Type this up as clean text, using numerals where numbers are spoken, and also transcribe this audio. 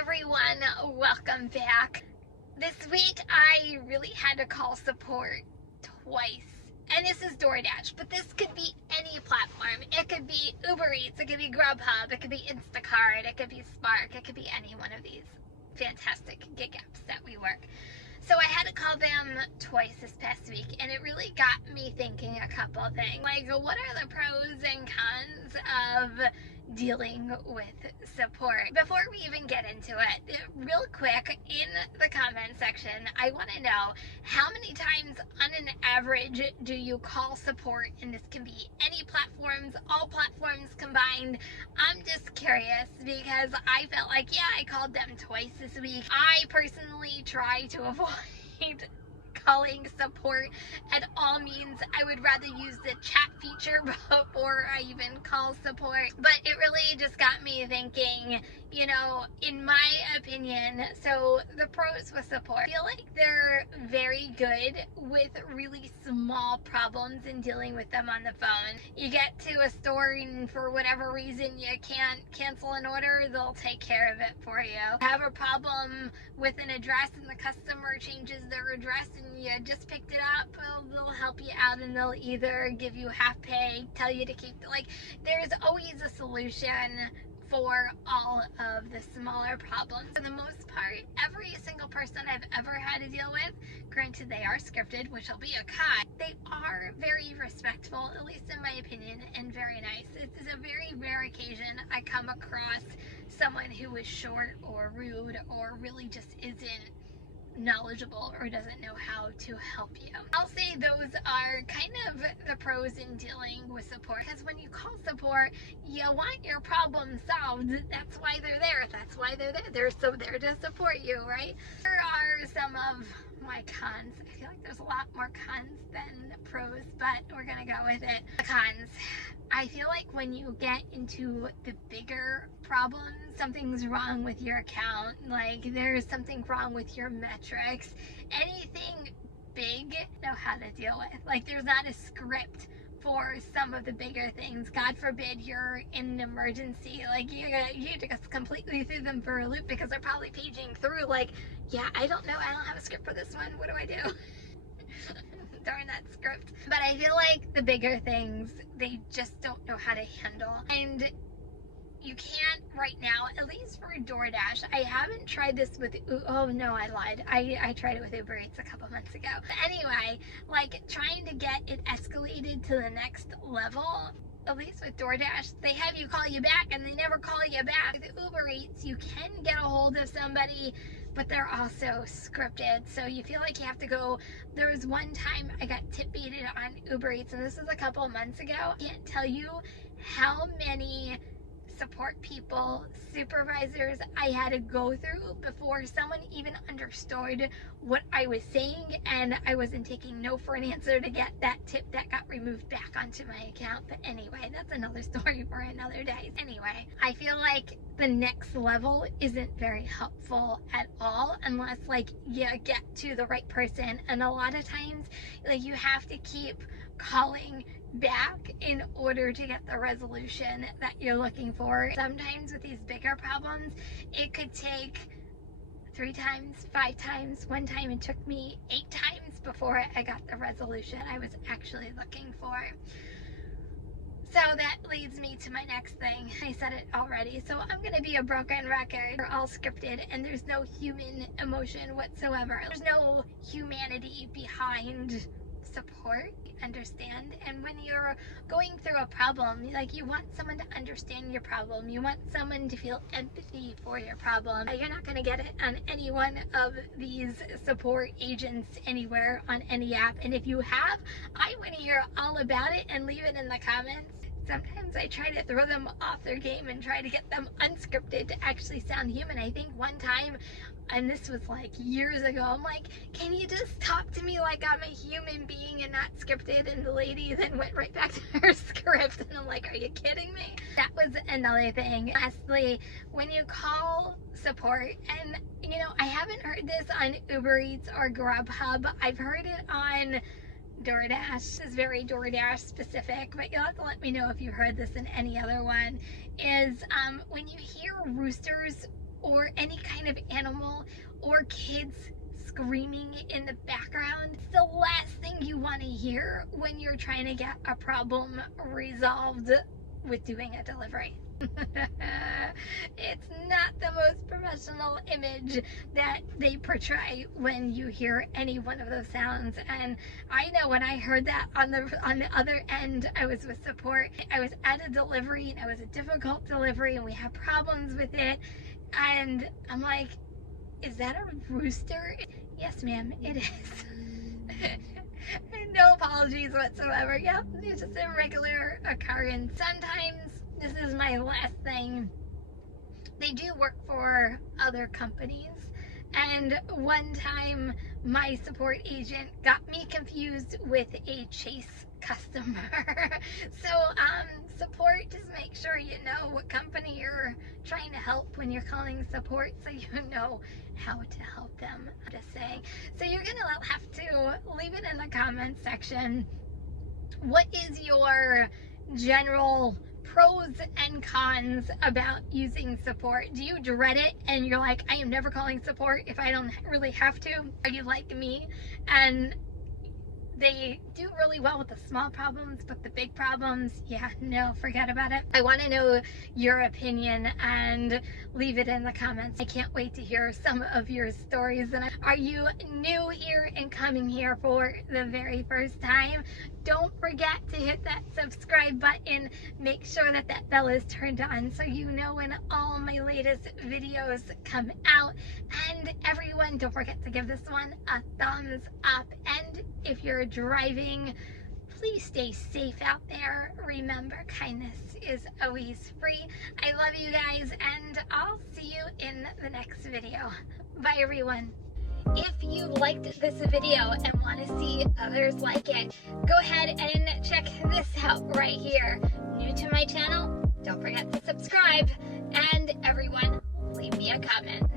everyone, welcome back. This week I really had to call support twice. And this is DoorDash, but this could be any platform. It could be Uber Eats, it could be Grubhub, it could be Instacart, it could be Spark, it could be any one of these fantastic gig apps that we work. So I had to call them twice this past week, and it really got me thinking a couple things. Like, what are the pros and cons of dealing with support? Before we even get into it, real quick, in the comment section, I want to know how many times on an average do you call support, and this can be any platforms, all platforms combined. I'm just curious because I felt like, yeah, I called them twice this week. I personally try to avoid calling support at all means. I would rather use the chat feature before I even call support. But it really just got me thinking, you know, in my opinion, so the pros with support, I feel like they're very good with really small problems and dealing with them on the phone. You get to a store and for whatever reason you can't cancel an order, they'll take care of it for you. Have a problem with an address and the customer changes their address and you just picked it up, they'll help you out and they'll either give you half pay, tell you to keep, like, there's always a solution for all of the smaller problems. For the most part, every single person I've ever had to deal with, granted they are scripted, which will be a con, they are very respectful, at least in my opinion, and very nice. It's a very rare occasion I come across someone who is short or rude or really just isn't knowledgeable or doesn't know how to help you. I'll say those are kind of the pros in dealing with support, because when you call support, you want your problem solved. That's why they're there. That's why they're there. They're so there to support you, right? There are some of my cons. I feel like there's a lot more cons than pros, but we're gonna go with it. The cons. I feel like when you get into the bigger problems, something's wrong with your account, like there's something wrong with your metrics, anything big, know how to deal with. Like, there's not a script for some of the bigger things. God forbid you're in an emergency, like you just completely threw them for a loop because they're probably paging through like, yeah, I don't know, I don't have a script for this one, what do I do? Darn that script. But I feel like the bigger things, they just don't know how to handle. And you can't right now, at least for DoorDash. I haven't tried this with, oh no, I lied. I tried it with Uber Eats a couple months ago. But anyway, like trying to get it escalated to the next level, at least with DoorDash, they have you call you back and they never call you back. With Uber Eats, you can get a hold of somebody, but they're also scripted, so you feel like you have to go. There was one time I got tip baited on Uber Eats, and this was a couple of months ago. I can't tell you how many support people, supervisors I had to go through before someone even understood what I was saying, and I wasn't taking no for an answer to get that tip that got removed back onto my account. But anyway, that's another story for another day. Anyway, I feel like the next level isn't very helpful at all unless like you get to the right person, and a lot of times like you have to keep calling back in order to get the resolution that you're looking for. Sometimes with these bigger problems, it could take 3 times, 5 times. One time it took me 8 times before I got the resolution I was actually looking for. So that leads me to my next thing. I said it already, so I'm gonna be a broken record. They're all scripted and there's no human emotion whatsoever. There's no humanity behind support, understand. And when you're going through a problem, like, you want someone to understand your problem, you want someone to feel empathy for your problem. You're not going to get it on any one of these support agents anywhere on any app, and if you have, I want to hear all about it and leave it in the comments. Sometimes I try to throw them off their game and try to get them unscripted to actually sound human. I think one time, and this was like years ago, I'm like, can you just talk to me like I'm a human being and not scripted? And the lady then went right back to her script, and I'm like, are you kidding me? That was another thing. Lastly, when you call support, and you know, I haven't heard this on Uber Eats or Grubhub, I've heard it on DoorDash. This is very DoorDash specific, but you'll have to let me know if you heard this in any other one, is when you hear Rooster's or any kind of animal or kids screaming in the background. It's the last thing you want to hear when you're trying to get a problem resolved with doing a delivery. It's not the most professional image that they portray when you hear any one of those sounds. And I know when I heard that on the other end, I was with support. I was at a delivery, and it was a difficult delivery, and we had problems with it. And I'm like, is that a rooster? Yes, ma'am, it is. No apologies whatsoever. Yep, it's just a regular occurrence. Sometimes, this is my last thing, they do work for other companies. And one time, my support agent got me confused with a Chase customer. So, support, just make sure you know what company you're trying to help when you're calling support, so you know how to help them. I'm just saying. So you're gonna have to leave it in the comments section. What is your general pros and cons about using support? Do you dread it and you're like, I am never calling support if I don't really have to? Are you like me and they do really well with the small problems, but the big problems, yeah, no, forget about it? I want to know your opinion, and leave it in the comments. I can't wait to hear some of your stories. And are you new here and coming here for the very first time? Don't forget to hit that subscribe button. Make sure that that bell is turned on so you know when all my latest videos come out. And everyone, don't forget to give this one a thumbs up. And if you're driving, please stay safe out there. Remember, kindness is always free. I love you guys, and I'll see you in the next video. Bye, everyone. If you liked this video and want to see others like it, go ahead and check this out right here. New to my channel? Don't forget to subscribe. And everyone, leave me a comment.